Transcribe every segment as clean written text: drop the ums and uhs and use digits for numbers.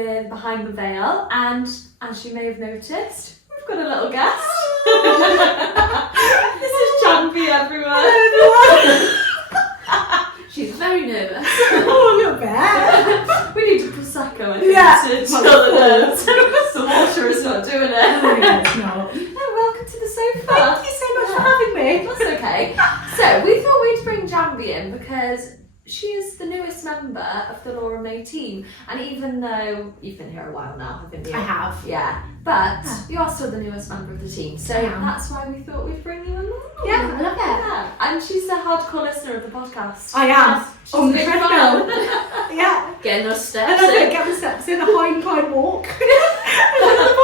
with Behind the Veil, and as you may have noticed, we've got a little guest. This is Janvi, everyone. She's very nervous. Oh, a little bit. We need a Prosecco, I think, Yeah. to chill the nerves. The water is not doing it. Oh, yeah, it's not. Oh, welcome to the sofa. Thank you so much for having me. That's okay. So we thought we'd bring Janvi in because she is the newest member of the Laura May team, and even though you've been here a while now, haven't you? I have. Yeah, but you are still the newest member of the team, so that's why we thought we'd bring you along. Yeah, I love it. Yeah, and she's a hardcore listener of the podcast. I am. She's On a the big treadmill. fan. Yeah. Getting those steps And I in. don't get the steps in, a high incline walk. I love the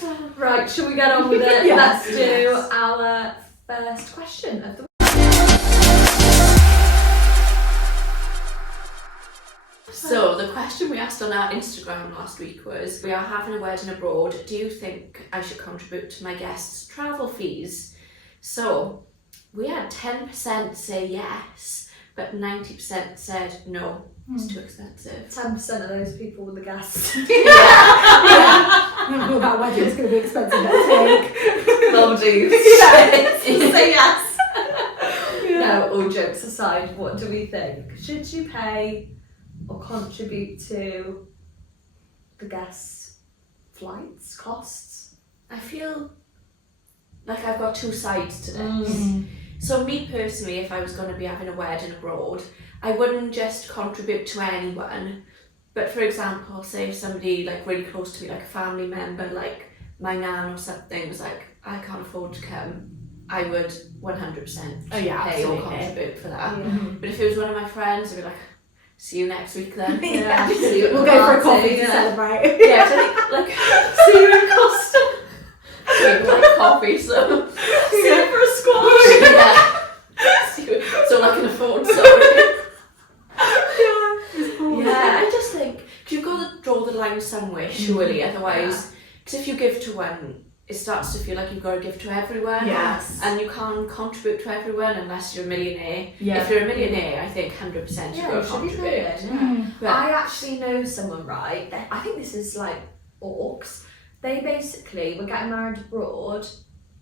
podcast. Right, shall we get on with it? Yes. Let's do our first question of the So the question we asked on our Instagram last week was, we are having a wedding abroad, do you think I should contribute to my guests' travel fees? So we had 10% say yes, but 90% said no, it's too expensive. 10% of those people were the guests. I don't know that wedding's going to be expensive next week. Maldives. Say yes. No, all jokes aside, what do we think? Should you pay or contribute to the guests' flights, costs? I feel like I've got two sides to this. So me personally, if I was going to be having a wedding abroad, I wouldn't just contribute to anyone. But for example, say if somebody like really close to me, like a family member, like my nan or something, was like, I can't afford to come, I would 100% pay absolutely. or contribute for that. Yeah. But if it was one of my friends, I'd be like, see you next week then. Yeah. See you at We'll the go for a party, coffee to celebrate. Yeah, so I think, like, see you in Costa. So we like coffee, so see you for a squash. Yeah. See you, so like an afford, sorry. Yeah, I just think you've got to draw the line somewhere, surely. Otherwise, because if you give to one, it starts to feel like you've got to give to everyone. Yes. And you can't contribute to everyone unless you're a millionaire. Yeah. If you're a millionaire, I think 100% you've got to contribute. But I actually know someone, right? I think this is like orcs. They basically were getting married abroad.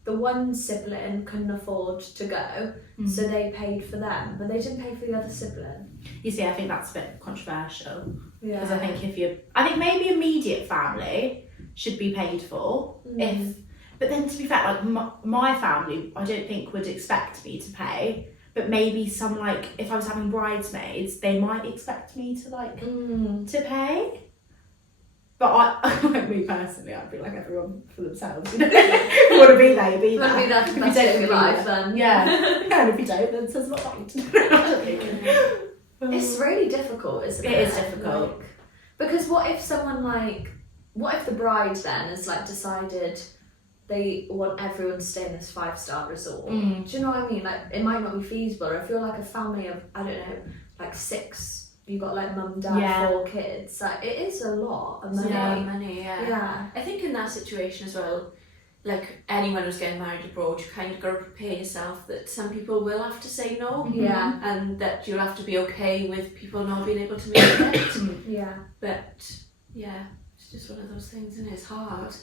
The one sibling couldn't afford to go, so they paid for them, but they didn't pay for the other sibling. You see, I think that's a bit controversial. Yeah. Because I think maybe immediate family should be paid for. But then to be fair, like my family, I don't think would expect me to pay. But maybe some, like, if I was having bridesmaids, they might expect me to to pay. But me personally, I'd be like everyone for themselves. You know, if you want to be there, you be there. Want to be there for If the you best don't, of your be life, there. then. Yeah. And if you don't, then says not right. It's really difficult, isn't it? It is difficult. Like, because what if the bride then has like decided they want everyone to stay in this 5-star resort? Do you know what I mean? Like, it might not be feasible. Or if you're like a family of, I don't know, like 6, you've got like mum, dad, 4 kids. Like, it is a lot of money. It's a lot of money, yeah. Yeah. I think in that situation as well, like anyone who's getting married abroad, you kind of got to prepare yourself that some people will have to say no. Yeah. And that you'll have to be okay with people not being able to make it. Yeah. But yeah, it's just one of those things, and it's hard.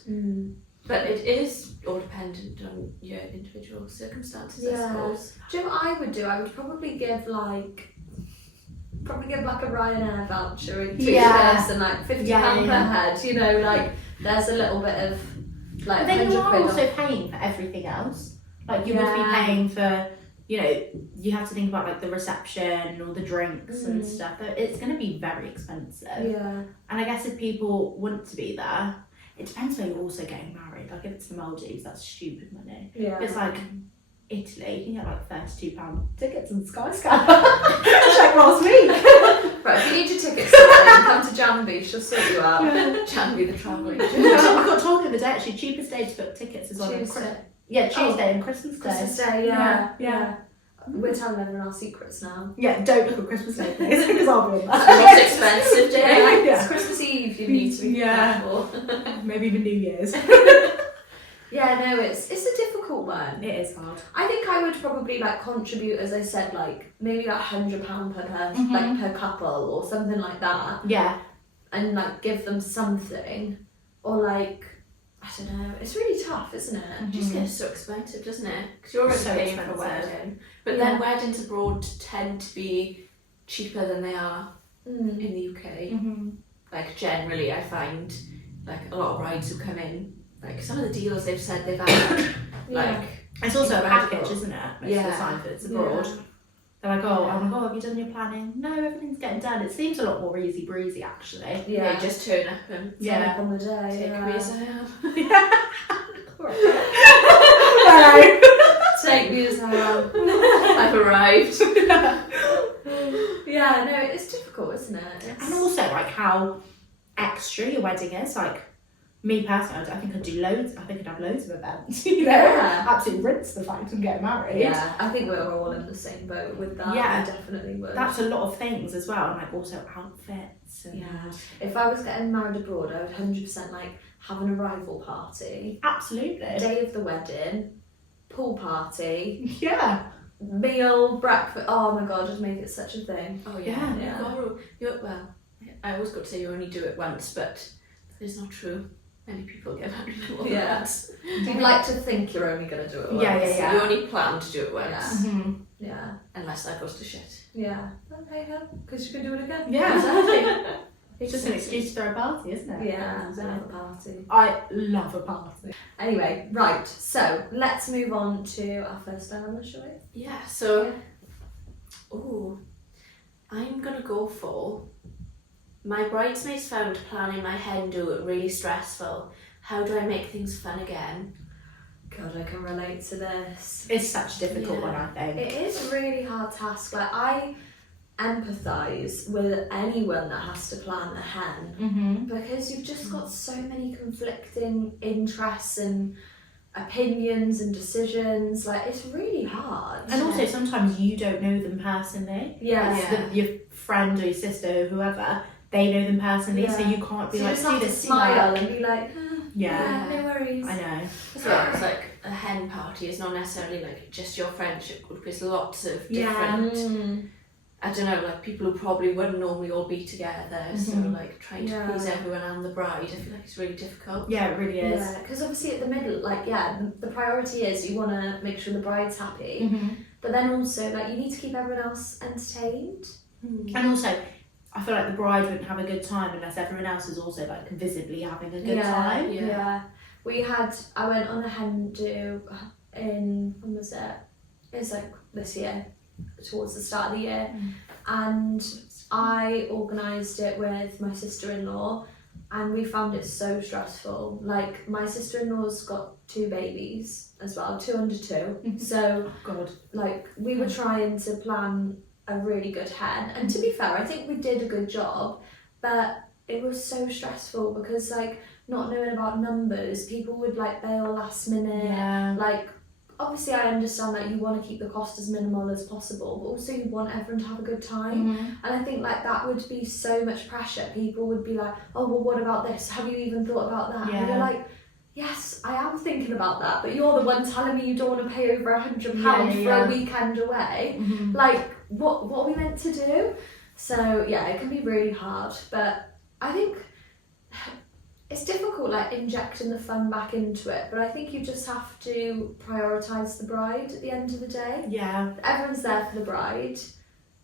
But It is all dependent on your individual circumstances, I suppose. do you know what I would do? I would probably give like a Ryanair voucher into each person, like £50 per head. You know, like there's a little bit of like. But then you are £100 also paying for everything else. Like you would be paying for, you know, you have to think about like the reception or the drinks and stuff. It's going to be very expensive. Yeah. And I guess if people want to be there, it depends where you're also getting married. Like if it's the Maldives, that's stupid money. Yeah. If it's like Italy, you can get like £32 tickets and Skyscanner. Check last week. Right, if you need your tickets, come to Janvi, she'll sort you out. Janvi the travel agent. I got told the other day, actually, cheapest day to book tickets is on Tuesday. Tuesday and Christmas Day. Christmas Day, yeah. We're telling everyone our secrets now. Yeah, don't look at Christmas Day, please, because I'll be on It's the that. most expensive day. It's Christmas Eve you need to be prepared for. Maybe even New Year's. Yeah, no, it's a difficult difficult one. It is hard. I think I would probably like contribute, as I said, like maybe like £100 per person, like per couple or something like that, Yeah. and like give them something, or like I don't know. It's really tough, isn't it? It just gets so expensive, doesn't it? Because you're already So paying for a expensive. wedding. But Yeah. then weddings abroad tend to be cheaper than they are Mm. in the UK. Mm-hmm. Like generally I find like a lot of brides who come in, like some of the deals they've said they've had, like It's also a Incredible. package, isn't it? Most of Yeah. the time if it's abroad. Yeah. They're like, oh, I'm like, oh, have you done your planning? No, everything's getting done. It seems a lot more easy breezy, actually. Yeah. they just turn up and Turn up on the day. take yeah. me as I am. Hello. Take me as I am. I've arrived. Yeah, no, it's difficult, isn't it? It's... And also, like, how extra your wedding is. Like, me personally, I think I'd do loads. I think I'd have loads of events. You know, Yeah. absolutely rinse the fact of getting married. Yeah, I think we're all in the same boat with that. Yeah. We definitely would. That's a lot of things as well, and like also outfits. And... Yeah. If I was getting married abroad, I would 100% like have an arrival party, Absolutely. day of the wedding, pool party, Yeah. meal, breakfast. Oh my god, I'd make it such a thing. Oh Yeah. Yeah. Well, I always got to say you only do it once, but that is not true. Many people get married more than Yeah. once. You'd like to think you're only going to do it once. Yeah. You only plan to do it once, Yeah. Mm-hmm. Yeah. unless that goes to shit. Yeah. Okay, because you can do it again. Yeah, Exactly. It's just an excuse to throw a party, isn't it? Yeah, I love a party. I love a party. Anyway, right, so let's move on to our first dilemma, shall we? Yeah, so, Yeah. ooh, I'm gonna go for my bridesmaids found planning my hen do really stressful. How do I make things fun again? God, I can relate to this. It's such a difficult Yeah. one, I think. It is a really hard task. Like, I empathise with anyone that has to plan a hen Mm-hmm. because you've just got so many conflicting interests and opinions and decisions. Like, it's really hard. And also, sometimes you don't know them personally. yeah. It's your friend or your sister or whoever, they know them personally, so Yeah. you can't So be you like, just have do to this, do smile that. and be like, Yeah. no worries. I know. So it's like a hen party is not necessarily like just your friendship group. It's lots of different. Mm. I don't know, like people who probably wouldn't normally all be together. So Mhm. like trying to Yeah. please everyone and the bride, I feel like it's really difficult. Yeah, it really is. Yeah, because obviously at the middle, like, the priority is you want to make sure the bride's happy, Mm-hmm. but then also, like, you need to keep everyone else entertained. And also, I feel like the bride wouldn't have a good time unless everyone else is also like visibly having a good time. Yeah. I went on a hen do in, when was it? It was like this year, towards the start of the year, and I organised it with my sister-in-law, and we found it so stressful. Like, my sister-in-law's got 2 babies as well, 2 under 2, so God. like we were trying to plan a really good hen, and to be fair, I think we did a good job, but it was so stressful because, like, not knowing about numbers, people would like bail last minute. Yeah. Like, obviously I understand that you want to keep the cost as minimal as possible, but also you want everyone to have a good time. Mm-hmm. And I think like that would be so much pressure. People would be like, oh well, what about this? Have you even thought about that? And Yeah. you're like, yes, I am thinking about that, but you're the one telling me you don't want to pay over £100 Yeah, for yeah. a weekend away. Mm-hmm. Like, what are we meant to do? So yeah, it can be really hard, but I think it's difficult, like, injecting the fun back into it, but I think you just have to prioritise the bride at the end of the day. Yeah. Everyone's there for the bride,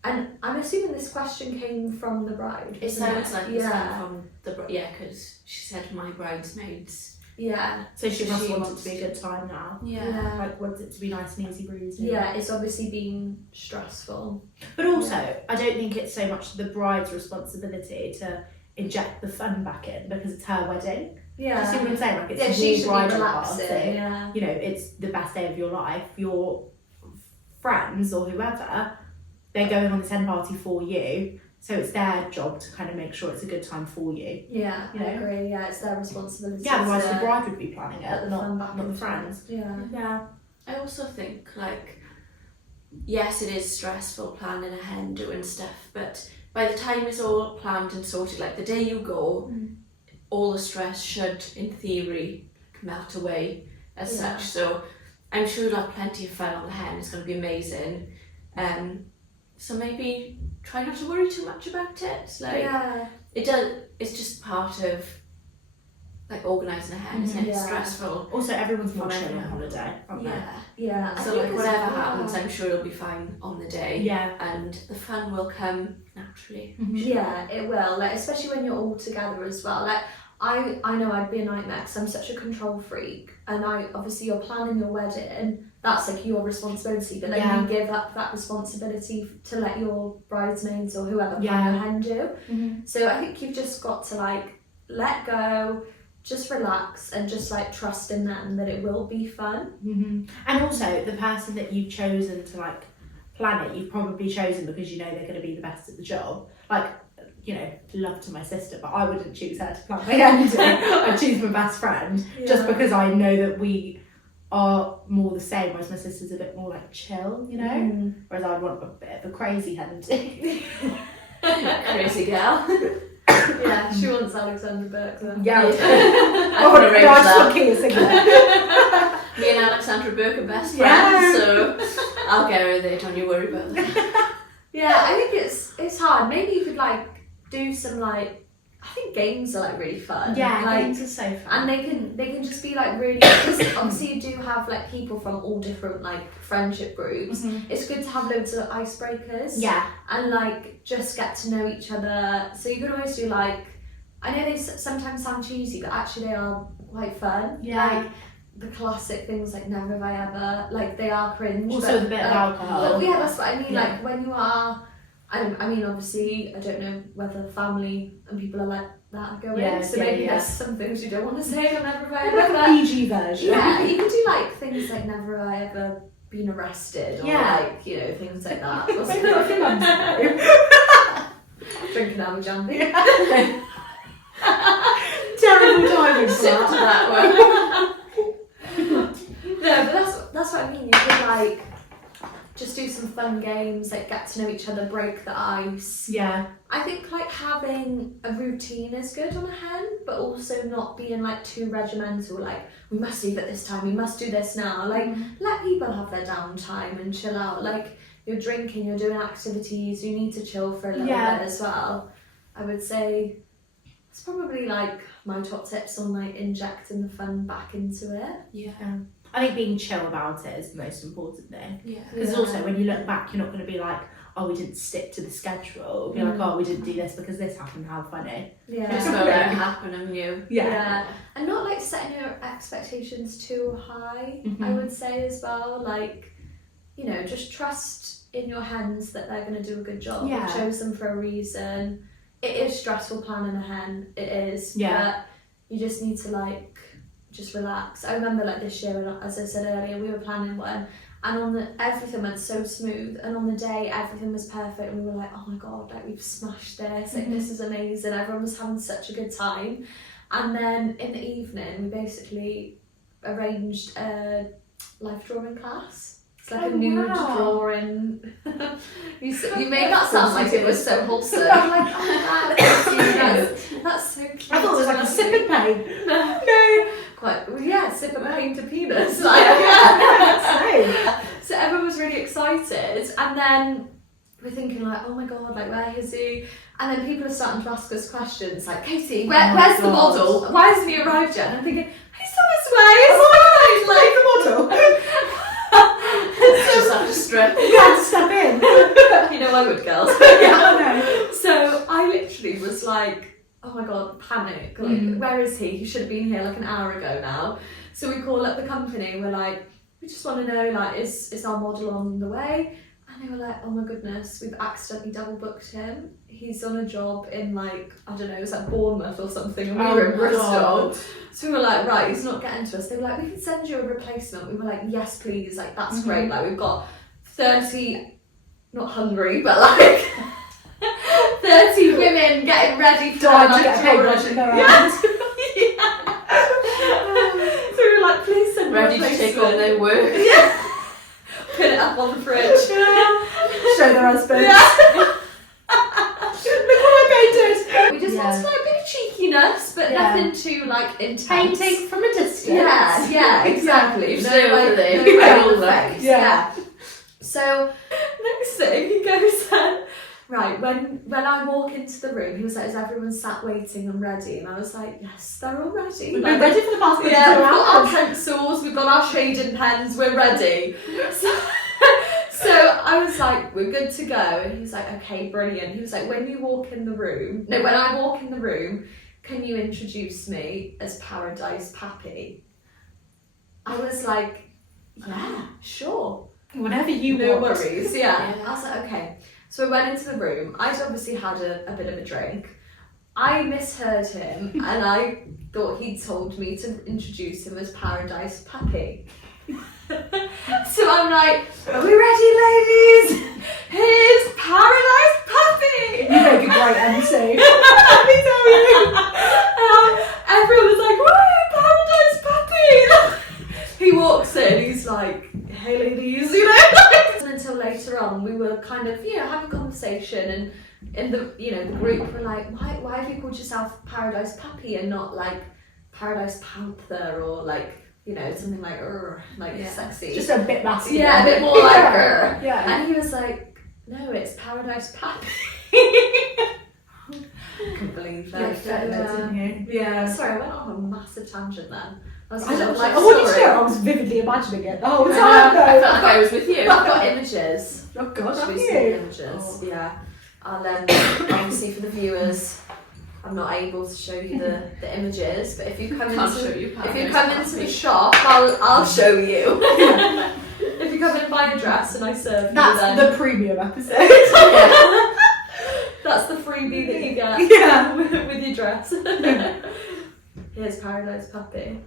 and I'm assuming this question came from the bride. It wasn't sounds like it's yeah. from the because she said my bridesmaids. Yeah. So she must She want it wants to be a good time now. Yeah. Like, wants it to be nice and easy breezy. Yeah, it's obviously been stressful. But also, I don't think it's so much the bride's responsibility to inject the fun back in because it's her wedding. Yeah. Do you see what I'm saying? Like, Yeah, it's she your should be bridal relaxing. party. Yeah. You know, it's the best day of your life. Your friends or whoever, they're going on this hen party for you, so it's their job to kind of make sure it's a good time for you. Yeah, You I know? agree. Yeah, it's their responsibility. Yeah, otherwise to the bride would be planning put the it, fun not back the into friends. it. Yeah. Yeah. I also think like, yes, it is stressful planning a hen do and stuff, but by the time it's all planned and sorted, like the day you go, all the stress should, in theory, melt away as Yeah. such. So I'm sure you'll have plenty of fun on the hen. It's going to be amazing. So maybe try not to worry too much about it. Like Yeah. it's just part of like organising a hen, isn't it? It's Yeah. stressful. Also, everyone's more For chill on everyone. holiday, aren't they? Yeah. Yeah. I So think like as whatever well- happens, I'm sure it'll be fine on the day. Yeah. And the fun will come naturally. Yeah, it will. Like, especially when you're all together as well. Like, I know I'd be a nightmare because I'm such a control freak, and obviously you're planning your wedding. That's like your responsibility, but then Yeah. you give up that responsibility to let your bridesmaids or whoever plan Yeah. your hen do. Mhm. So I think you've just got to like let go, just relax, and just like trust in them that it will be fun. Mhm. And also, the person that you've chosen to like plan it, you've probably chosen because you know they're going to be the best at the job. Like, you know, love to my sister, but I wouldn't choose her to plan my ending. I'd choose my best friend just Yeah. because I know that we are more the same, whereas my sister's a bit more like chill, you know? Mm. Whereas I'd want a bit of a crazy ending. Crazy girl. Yeah, she wants Alexandra Burke then. Yeah. I Oh, can arrange nice that. looking a singer. Me and Alexandra Burke are best Yeah. friends, so I'll get her there, don't you worry about that. Yeah, I think it's hard. Maybe you could like do some like, I think games are like really fun. Yeah, like, games are so fun. and they can just be like really, because obviously you do have like people from all different like friendship groups. Mhm. It's good to have loads of icebreakers. Yeah. And like just get to know each other. So you could always do like, I know they sometimes sound cheesy, but actually they are quite fun. Yeah. Like the classic things like never have I ever, like they are cringe. Also but, with a bit of alcohol. Well, yeah, that's what I mean. Yeah. Like when you are, I mean, obviously, I don't know whether family and people are like that going. Yeah, so yeah, maybe yeah. there's some things you don't want to say on never have I Like ever. a But PG version. yeah, you could do like things like never have I ever been arrested, or Yeah. like, you know, things like that. Or Maybe not your mum's name. drinking Abijambi. Terrible timing for Sip to that. that one. No, but that's what I mean. You could like just do some fun games, like get to know each other, break the ice. Yeah. I think like having a routine is good on a hen, but also not being like too regimental, like we must leave at this time, we must do this now. Like let people have their downtime and chill out. Like you're drinking, you're doing activities, you need to chill for a little Yeah. bit as well. I would say it's probably like my top tips on like injecting the fun back into it. Yeah. I think being chill about it is the most important thing. Yeah. Because Yeah. also when you look back, you're not going to be like, oh, we didn't stick to the schedule. It'll be like, oh, we didn't do this because this happened. How funny. Yeah. Just not let it happen and you. Yeah. And not like setting your expectations too high, I Mhm. would say as well. Like, you know, just trust in your hands that they're going to do a good job. Yeah. You chose them for a reason. It is stressful planning a hen, it is. Yeah. But you just need to like, just relax. I remember like this year, when, as I said earlier, we were planning one, and everything went so smooth, and on the day everything was perfect, and we were like, oh my god, like we've smashed this, like this is amazing, everyone was having such a good time. And then in the evening we basically arranged a life drawing class. It's like a nude drawing. you made that sound like it was so wholesome. I'm like, oh man, that's so cute. I thought it was like a sip and pain. No. Quite, well, yeah, sip and paint to penis. Like, yeah. Same. So everyone was really excited, and then we're thinking like, oh my god, like where is he? And then people are starting to ask us questions like, Katie, where's the God. model? Why hasn't he arrived yet? And I'm thinking, he's on his way. It's like the model. Just have to strip. You had to step in. You know I would, girls. Yeah, I know. So I literally was like, oh my god, panic. Like, where is he? He should have been here like an hour ago now. So we call up the company and we're like, we just want to know, like, is our model on the way? And they were like, oh my goodness, we've accidentally double booked him. He's on a job in like, I don't know, it was like Bournemouth or something, and we were in Bristol. God. So we were like, right, he's not getting to us. They were like, we can send you a replacement. We were like, yes, please. Like, that's great. Like, we've got 30, not hungry, but like 30 women getting ready for Dying to like, get paid drawing. rushing around. Yeah. So we were like, please send me a Ready to take replacement. all their work. Yeah. Put it up on the fridge. Show their husbands. Yeah. Look what I painted. We just Yeah. wanted like a bit of cheeky cheekiness, but Yeah. nothing too like intense. Painting from a distance. Yeah, exactly. No, No, like, overlay. no red on the Overlay. face. Yeah. Yeah. So next thing he goes right, when I walk into the room, he was like, is everyone sat waiting and ready? And I was like, yes, they're all ready. We've Like, been ready for the past 22 yeah, we've got our hours. pencils, we've got our shading pens, we're ready. So I was like, we're good to go. And he was like, okay, brilliant. He was like, when I walk in the room, can you introduce me as Paradise Pappy? I was like, yeah, sure. Whenever you No want. worries, yeah. Yeah. I was like, okay. So we went into the room. I'd obviously had a bit of a drink. I misheard him and I thought he'd told me to introduce him as Paradise Pappy. So I'm like, are we ready, ladies? Here's Paradise Pappy! You make a great MC. Let me tell you. Everyone was like, whoa, Paradise Pappy! He walks in, he's like, hey ladies, you know? Until later on, we were kind of, having a conversation, and in the, the group were like, why have you called yourself Paradise Pappy and not like Paradise Panther or like, something like, Yeah. sexy. Just a bit masculine. Yeah, a bit more like, Yeah. And he was like, no, it's Paradise Pappy. Couldn't believe Yeah, that. didn't you? Yeah, sorry, I went on a massive tangent then. I was I like, wanted to know. I was vividly imagining it the whole I time. felt though. like I was with you. I've got images. Oh gosh, Should have we see you? the images? Oh. Yeah. I'll obviously for the viewers, I'm not able to show you the images, but if you come Can't into show you if you Paradise come into the Pappy. shop, I'll show you. If you come in and buy a dress and I serve you, That's then the premium episode. that's the freebie that you get. Yeah. with your dress. Here's Paradise Pappy.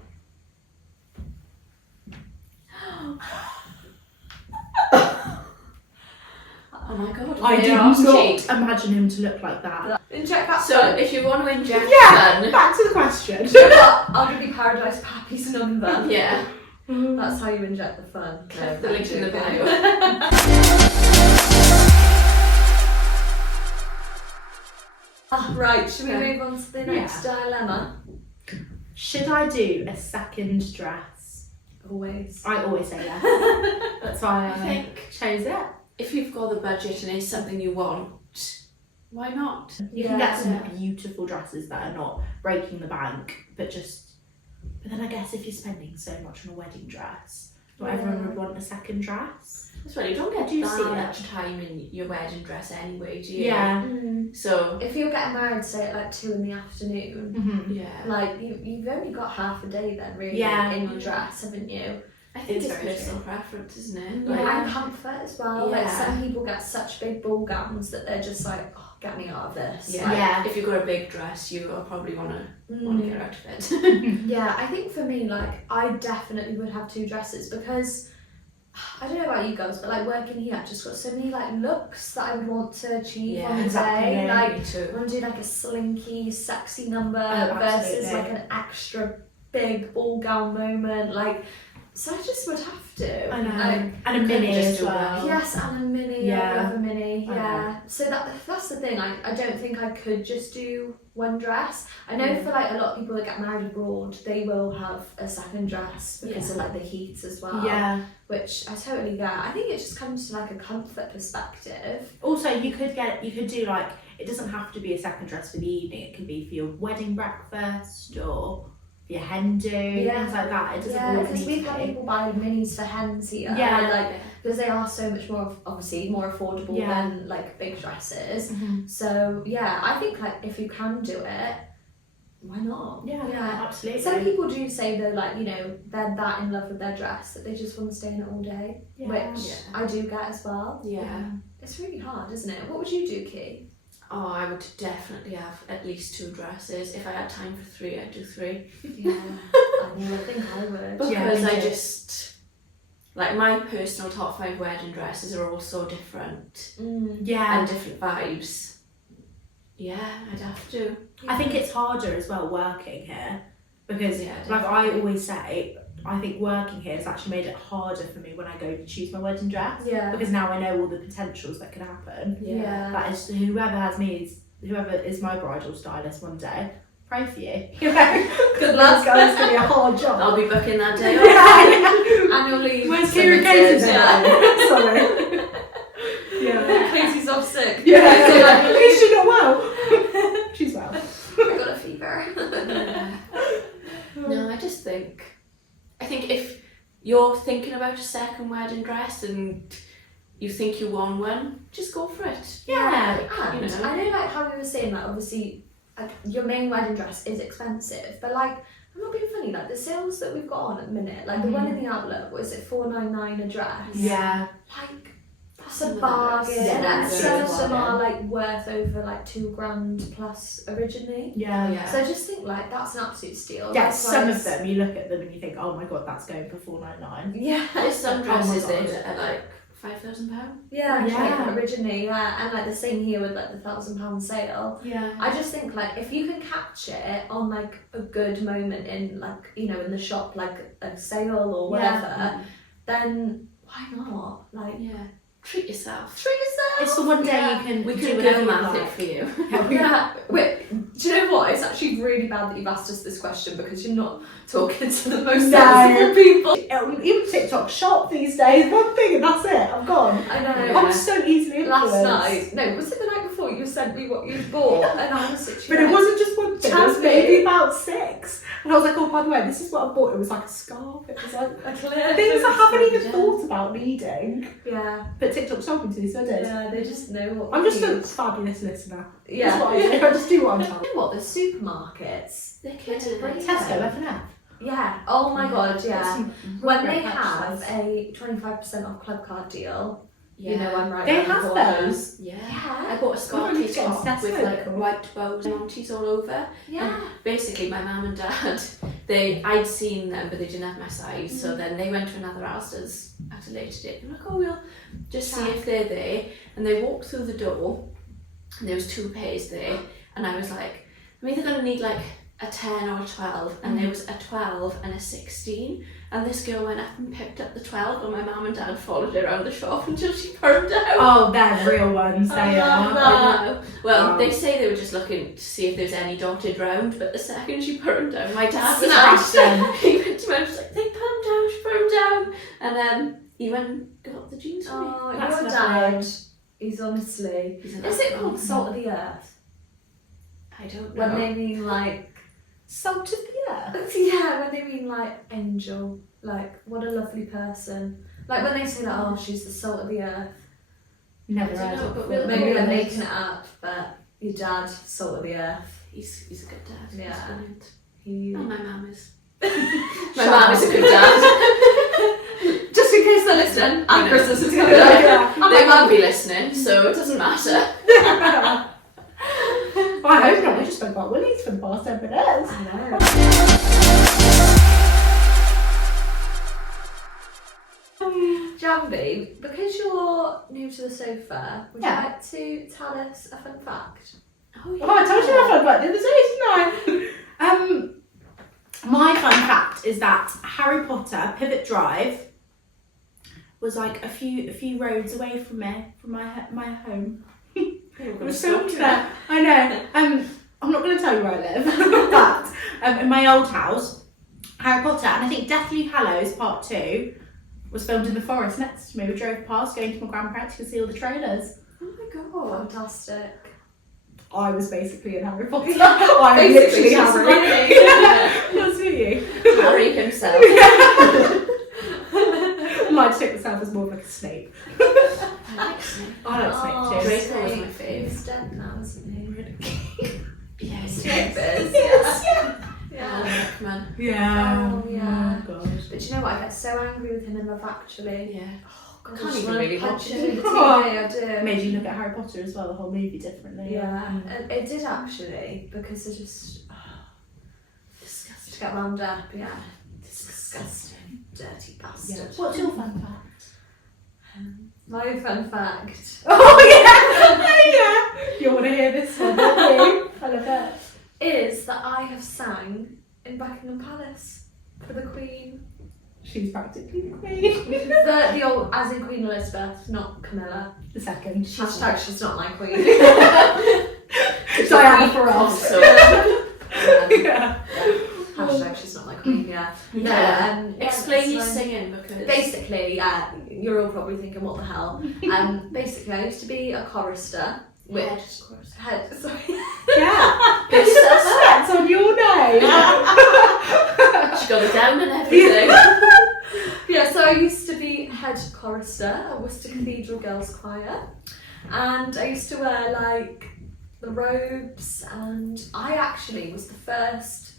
Oh my god. I they did are not cheap. imagine him to look like that. Inject that So fun. if you want to inject Yeah. fun, Back to the question. I'll give you Paradise Pappy's number. yeah, That's how you inject the fun. Click the link in the okay. Right, should we Okay. move on to the next dilemma? Should I do a second dress? Always. I always say yes. That's why I I think chose it. if you've got the budget and it's something you want, why not? You can get some Yeah. beautiful dresses that are not breaking the bank, but then I guess if you're spending so much on a wedding dress, not everyone would want a second dress. As well, you don't get Do you see that it? much time in your wedding dress anyway, do you? Yeah. So If you're getting married, say at like 2 in the afternoon, Mm-hmm. yeah, like you've only got half a day then, really, Yeah. in your dress, haven't you? I think It's it's very personal preference, isn't it? Yeah. Like, And comfort as well. Like Yeah. some people get such big ball gowns that they're just like, oh, get me out of this. yeah. Like, Yeah. If you've got a big dress, you will probably want to mm. get out of it. Yeah, I think for me, like, I definitely would have 2 dresses because I don't know about you girls, but like working here, I've just got so many like looks that I would want to achieve on the exactly. day. Like, Me too. I want to do like a slinky, sexy number Oh, versus absolutely. like an extra big ball gown moment. Like, so I just would have to. I know. Like, And a you couldn't mini just as do well. yes, and a mini. Yeah. I love a mini. I Yeah. So that's the thing. I don't think I could just do one dress. I know Mm. for like a lot of people that get married abroad, they will have a second dress because Yeah. of like the heat as well. Yeah. Which I totally get. I think it just comes to like a comfort perspective. Also, you could do like, it doesn't have to be a second dress for the evening. It can be for your wedding breakfast or for your hen do, Yeah. things like that. It doesn't Yeah, always because need we've to had be. people buy minis for hens here. Yeah. Like, because they are so much more, obviously, more affordable Yeah. than like big dresses. Mhm. So yeah, I think like if you can do it, why not? Yeah, absolutely. Some people do say though, like, you know, they're that in love with their dress that they just want to stay in it all day, Yeah. which Yeah. I do get as well. Yeah. It's really hard, isn't it? What would you do, Key? Oh, I would definitely have at least 2 dresses. If I had time for 3, I'd do 3. Yeah, I think I would. Yeah, Because me I too. just, like, my personal top 5 wedding dresses are all so different Yeah. and different vibes. Yeah, I'd have to. I think it's harder as well working here because, Yeah, like I definitely. always say, I think working here has actually made it harder for me when I go to choose my wedding dress Yeah. because now I know all the potentials that can happen. Yeah. That is whoever is my bridal stylist one day, pray for you. You know, Good luck. It's going to be a hard job. I'll be booking that day off. Yeah. Annual leave. Where's Kira Casey? Yeah. Sorry. Yeah. Casey's off sick. Yeah. So like, Is she not well? She's well. I got a fever. Yeah. No, I think if you're thinking about a second wedding dress and you think you want one, just go for it. Yeah. And You know. I know like how we were saying that obviously like, your main wedding dress is expensive, but like I'm not being funny, like the sales that we've got on at the minute, like the one in the outlet, was it $499 a dress? Yeah. Like that's Some a of bargain. them are- Yeah, And that's some a of them bargain. are like worth over like $2,000 plus originally. Yeah. Yeah. So I just think like that's an absolute steal. Yeah, That's some why of them, you look at them and you think, oh my god, that's going for $499. Yeah. There's some Oh my dresses God. there that are like £5,000. Yeah, Yeah. like, originally, yeah, and like the same here with like the £1,000 sale. Yeah. I just think like if you can capture it on like a good moment in like you know in the shop like a sale or whatever, then why not? Like Yeah. Treat yourself. treat yourself. It's the one day Yeah. you can We do could whatever go you math it like. for you. Yeah, wait, do you know what? It's actually really bad that you've asked us this question because you're not talking to the most No. sensible people. Even TikTok shop these days, one thing and that's it, I'm gone. I know. Yeah. I'm so easily influenced. Last night, no, was it the night before you sent me what you bought? And I was literally But it like, wasn't just one thing, it was Tell maybe me. about 6. And I was like, oh, by the way, this is what I bought. It was like a scarf. It was like a clear things I haven't even Yeah. thought about needing. Yeah, But TikTok's talking to me, so I did. yeah, they just know what I'm we just a use. fabulous listener. Yeah. That's what I do. I just do what I'm told. You know what, the supermarkets, They're They're killing great. it. Tesco, F&F. yeah, oh my god, yeah. Some When great they have purchases. a 25% off club card deal, Yeah. you know I'm right They around the have corner. those. Yeah. Yeah, I bought a sparkly need to get top Tesco, with like cool. white bows and Monty's all over. yeah. Basically, my mum and dad, I'd seen them, but they didn't have my size. So then they went to another Asda's at a later date. They're like, oh, we'll just see if they're there. And they walked through the door, and there was 2 pairs there. And I was like, I'm either going to need like a 10 or a 12. And there was a 12 and a 16. And this girl went up and picked up the 12, and my mum and dad followed her around the shop until she burned out. Oh, they're real ones, I they love are. that. I know. Well, Wow. they say they were just looking to see if there's any dotted round, but the second she burned down, my dad was Smashed them. like, he went to me and was like, they burned down, she burned down. And then he went and got the jeans for me. Oh, That's your lovely. dad, he's honestly, He's an is it apple. called salt of the earth? I don't know. When they mean like, Salt of the earth. yeah, when they mean like angel, like what a lovely person. Like when they say that, oh, she's the salt of the earth. Never I don't heard know, of but it. we'll- Maybe Yeah. they're making it up, but your dad, salt of the earth. He's a good dad. Yeah. He's brilliant. He. And my mum is. My My mum is a good dad. Just in case they're listening, and know. Christmas is coming Yeah. up. They won't be listening, so it doesn't matter. I hope not. We just spoke about Willies for the past 10 minutes. I know. Jambi, because you're new to the sofa, would Yeah. you like to tell us a fun fact? Oh, yeah. Oh, I told you I fun fact the other day, didn't I? My fun fact is that Harry Potter Pivot Drive was like a few roads away from me, from my home. It was filmed there. I know. I'm not going to tell you where I live, but in my old house, Harry Potter, and I think Deathly Hallows Part 2 was filmed in the forest next to me. We drove past, going to my grandparents to see all the trailers. Oh my god. Fantastic. I was basically in Harry Potter. I'm Basically, literally just Harry. running. Yeah, that's you. Harry himself. I might take myself as more of like a Snape. I like Snape. I like Snape too. Draco was my Snape. fave. He's dead now, isn't he? Yeah, Snape is. Yes, Yeah. Alan Rickman. Yeah. Oh, yeah. Oh, God. But you know what? I get so angry with him in Love Actually. Yeah. Oh, God, Can't I just even wanna really punch watch him it. in the TV, I do. Made you look at Harry Potter as well, the whole movie differently. Yeah, it did actually, because I just Disgusting. to get wound up, yeah. Disgusting, dirty Yeah. bastard. What's your fun fact? My fun fact Oh yeah, yeah. You want to hear this one? Don't you? I love it. is that I have sang in Buckingham Palace for the Queen. She's practically the queen. The old, as in Queen Elizabeth, not Camilla. The second. Hashtag she's not my queen. Diana for us. So, Yeah. Hashtag she's not my queen, yeah. No, Yeah. Explain your that's fine. singing because Basically, you're all probably thinking, what the hell? Basically, I used to be a chorister. Head, sorry. Yeah. It's stats on your name. she got it down and everything. Yeah, so I used to be head chorister at Worcester Cathedral Girls Choir, and I used to wear like the robes, and I actually was the first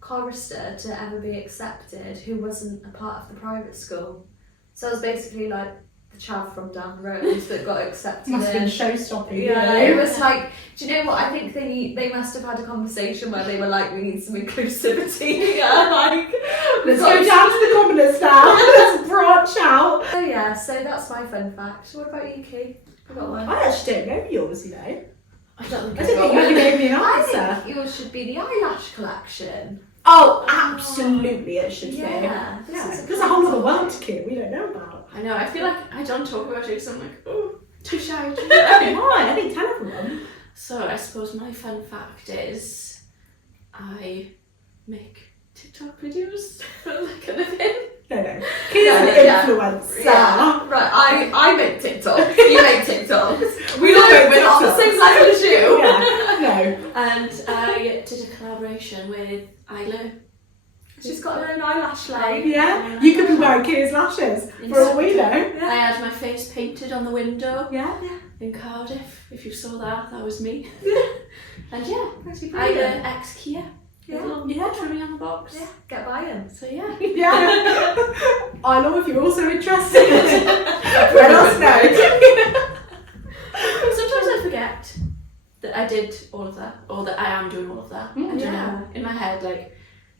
chorister to ever be accepted who wasn't a part of the private school. So I was basically like the chav from down the road that got accepted Must have been in. show-stopping. Yeah, it was like, do you know what? I think they must have had a conversation where they were like, we need some inclusivity. Like, Let's go down to the commoners now. Let's branch out. So yeah, so that's my fun fact. What about you, Kate? You got one? I actually don't know yours, you know. I don't think I I don't got think you one. gave me an I answer. think yours should be the eyelash collection. Oh, absolutely it should be. Yeah, There's a whole other world, Kit, we don't know about. I know, I feel like I don't talk about it, so I'm like, oh, too shy. Why? I think tell everyone. So I suppose my fun fact is I make TikTok videos for like a living. No. Kit's an Yeah. influencer. Yeah. Right, I make TikTok. You make TikToks. We all make we're not on the same level as you. Yeah, no. And I did a collaboration with Isla. She's got her own eyelash line. Yeah, you could be wearing Kit's lashes for all we know. I had my face painted on the window Yeah. in Cardiff. If you saw that, that was me. And yeah, Actually, Isla brilliant. X Kia. Yeah. Yeah, trimming on the box. Yeah, get buying. So yeah. Yeah. I know if you're also interested. Let us know. Sometimes I forget that I did all of that, or that I am doing all of that. I don't yeah. know. In my head, like,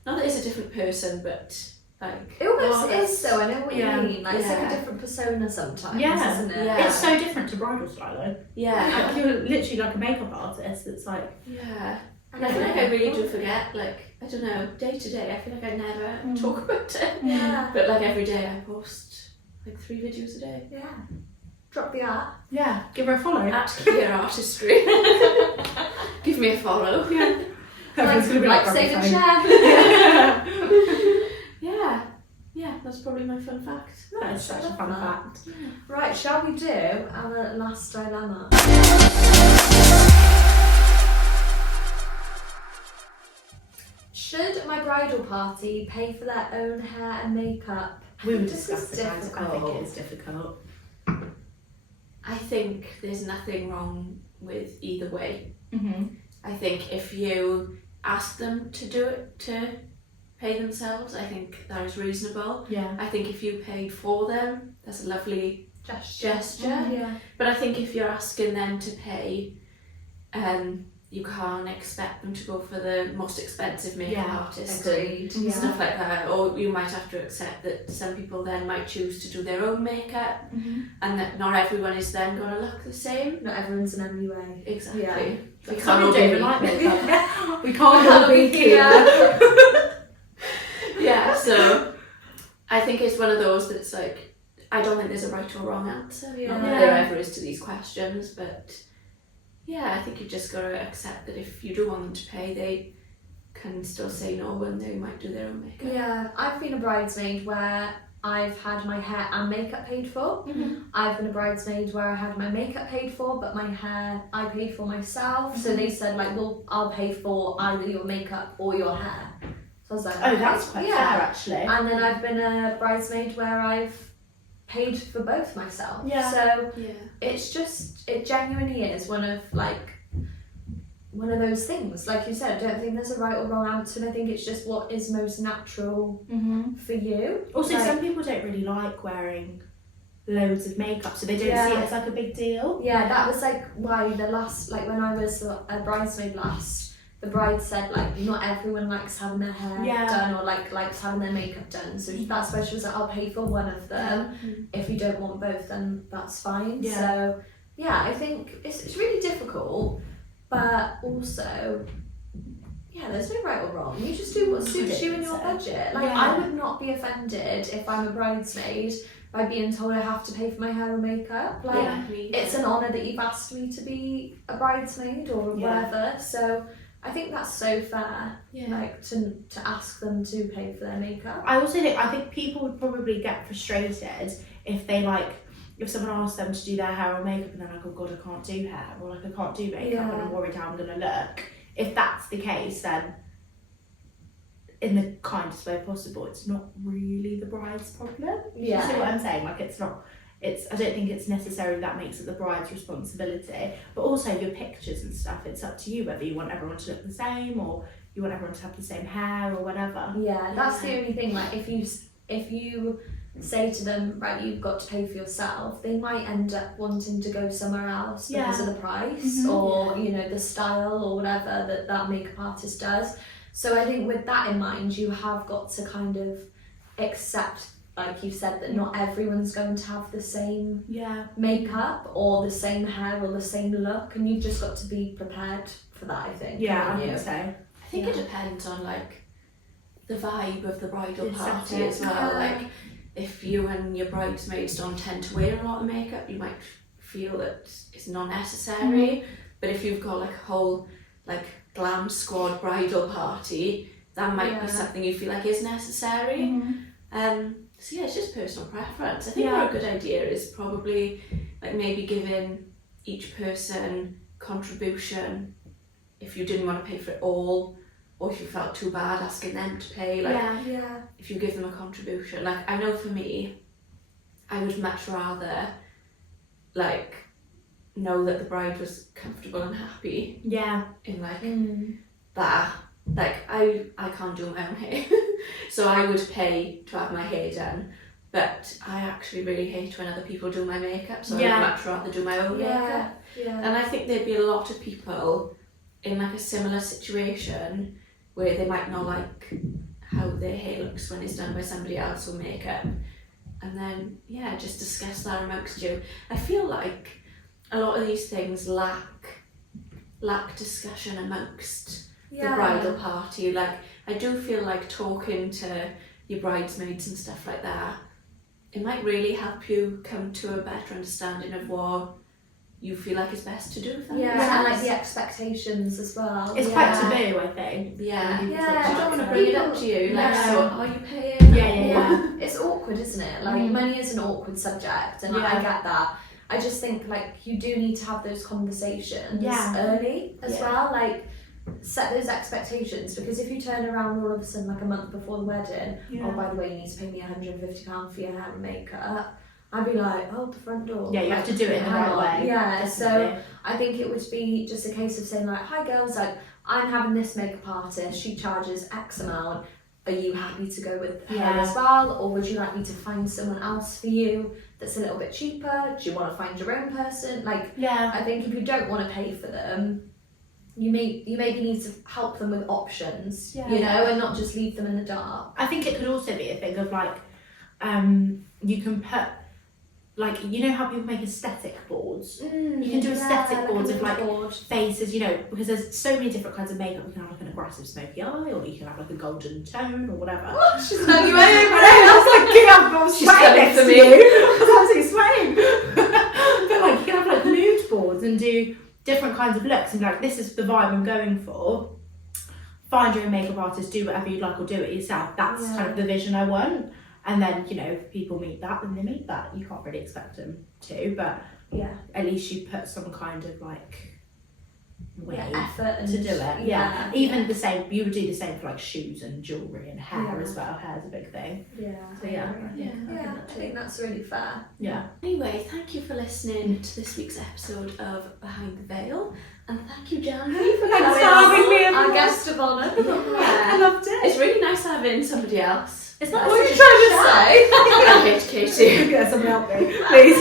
not that it's a different person, but like. It almost oh, is though, I know what yeah, you mean. Like, it's like a yeah. different persona sometimes, Yeah, isn't it? yeah. It's so different to bridal style though. Yeah. Like, you're literally like a makeup artist. It's like Yeah. And I feel like I really do forget, like, I don't know, day to day, I feel like I never talk about it. Yeah. But like every day I post like 3 videos a day. Yeah. Drop the art. yeah, give her a follow. At Kia Artistry. Give me a follow. Yeah. Everyone's gonna be like, say the "Grab chair. Yeah. Yeah, that's probably my fun fact. That's such a fun fact. Right, shall we do our last dilemma? Should my bridal party pay for their own hair and makeup? We were This is discussing it. I think difficult. it is difficult. I think there's nothing wrong with either way. Mm-hmm. I think if you ask them to do it to pay themselves, I think that is reasonable. Yeah. I think if you paid for them, that's a lovely gesture. Yeah. But I think if you're asking them to pay, you can't expect them to go for the most expensive makeup Yeah, artist Agreed. and Yeah. stuff like that. Or you might have to accept that some people then might choose to do their own makeup, Mm-hmm. and that not everyone is then going to look the same. Not everyone's an MUA. Exactly. Yeah. We Some can't all don't be even like makeup. makeup. We can't all be Yeah. Kia. Yeah, so I think it's one of those that's like, I don't think there's a right or wrong answer. Yeah. Not that there ever is to these questions, but yeah, I think you just got to accept that if you do want them to pay, they can still say no when they might do their own makeup. Yeah, I've been a bridesmaid where I've had my hair and makeup paid for. Mm-hmm. I've been a bridesmaid where I had my makeup paid for, but my hair I paid for myself. So they said like, well, I'll pay for either your makeup or your hair. So I was like, Oh, that's quite fair actually. And then I've been a bridesmaid where I've paid for both myself. Yeah. So Yeah. it's just, it genuinely is one of those things. Like you said, I don't think there's a right or wrong answer. And I think it's just what is most natural Mm-hmm. for you. Also, Like- some people don't really like wearing loads of makeup, so they don't Yeah. see it as like a big deal. Yeah, that was like why the last, like when I was a bridesmaid last, the bride said like not everyone likes having their hair Yeah. done or like likes having their makeup done. So that's why she was like, I'll pay for one of them. If you don't want both, then that's fine. Yeah. So yeah, I think it's really difficult, but also, yeah, there's no right or wrong. You just do what suits you and your budget. Like Yeah. I would not be offended if I'm a bridesmaid by being told I have to pay for my hair and makeup. Like Me it's an honour that you've asked me to be a bridesmaid or Yeah. whatever. So I think that's so fair. Yeah. Like to ask them to pay for their makeup. I think people would probably get frustrated if they if someone asked them to do their hair or makeup and they're like, oh god, I can't do hair, or like I can't do makeup and I'm worried how I'm gonna look. If that's the case, then in the kindest way possible, it's not really the bride's problem. Yeah. You see what I'm saying? Like I don't think it's necessarily that makes it the bride's responsibility, but also your pictures and stuff, it's up to you whether you want everyone to look the same or you want everyone to have the same hair or whatever. Yeah, that's the only thing. Like if you say to them, right, you've got to pay for yourself, they might end up wanting to go somewhere else because of the price or the style or whatever that makeup artist does. So I think with that in mind, you have got to kind of accept, like you've said, that not everyone's going to have the same makeup or the same hair or the same look, and you've just got to be prepared for that, I think. Yeah, I think so. I think it depends on like the vibe of the bridal party as well. Like if you and your bridesmaids don't tend to wear a lot of makeup, you might feel that it's not necessary. But if you've got like a whole like glam squad bridal party, that might be something you feel like is necessary. So yeah, it's just personal preference. I think what a good idea is probably like maybe giving each person contribution if you didn't want to pay for it all, or if you felt too bad asking them to pay. Like if you give them a contribution, like I know for me, I would much rather like know that the bride was comfortable and happy. In like that. Like I can't do my own hair, so I would pay to have my hair done, but I actually really hate when other people do my makeup, so I'd much rather do my own makeup. And I think there'd be a lot of people in like a similar situation where they might not like how their hair looks when it's done by somebody else or makeup, and then just discuss that amongst you. I feel like a lot of these things lack discussion amongst the bridal party. Like I do feel like talking to your bridesmaids and stuff like that, it might really help you come to a better understanding of what you feel like is best to do with them. And like the expectations as well. It's quite taboo, I think. You don't want to People- bring it up to you, like, so are you paying? It's awkward, isn't it? Like money is an awkward subject, and I get that. I just think like you do need to have those conversations early as well. Like set those expectations, because if you turn around all of a sudden like a month before the wedding, oh by the way, you need to pay me £150 for your hair and makeup, I'd be like, oh, the front door. You have to do it in the right way. Definitely. So I think it would be just a case of saying like, hi girls, like I'm having this makeup artist, she charges X amount, are you happy to go with her as well, or would you like me to find someone else for you that's a little bit cheaper? Do you want to find your own person? Like I think if you don't want to pay for them, you maybe need to help them with options, and not just leave them in the dark. I think it could also be a thing of like, you can put, like, you know how people make aesthetic boards? You can do aesthetic boards of like faces, because there's so many different kinds of makeup. You can have like an aggressive smoky eye, or you can have like a golden tone or whatever. She's like, you ain't I was sweating for me. I was absolutely sweating. But like, you can have like mood boards and do different kinds of looks, and like, this is the vibe I'm going for. Find your own makeup artist, do whatever you'd like, or do it yourself. That's kind of the vision I want. And then, if people meet that, then they meet that. You can't really expect them to, but at least you put some kind of like way effort to do it. Even the same, you would do the same for like shoes and jewellery and hair as well. Hair's a big thing. So I think that's really fair. Anyway, thank you for listening to this week's episode of Behind the Veil, and thank you, January, for having me as our guest of honour. I loved it. It's really nice having somebody else. It's not What are you trying to say? I hate Katie. Yeah, someone help me, please.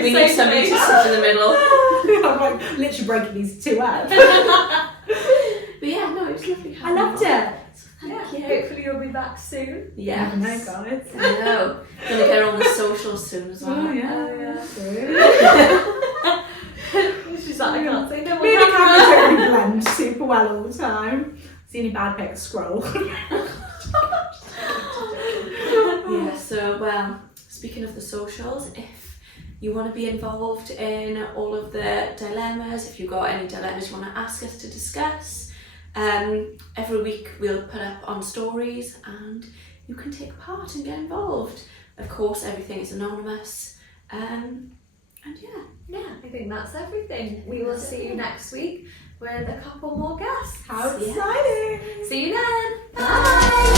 We need somebody to sit in the middle. I'm like literally breaking these two up. But yeah, no, it was lovely. I loved it. So thank you. Hopefully you'll be back soon. Yeah. I know, guys. I know. Gonna get on the socials soon as well. Oh yeah. She's like, I can't say no more. Me and the camera don't really blend super well all the time. See any bad pics, scroll. Yeah, so well, speaking of the socials, if you want to be involved in all of the dilemmas, if you've got any dilemmas you want to ask us to discuss, every week we'll put up on stories and you can take part and get involved. Of course, everything is anonymous. And Yeah, I think that's everything. We will see you next week with a couple more guests. How Yeah. exciting! See you then. Bye.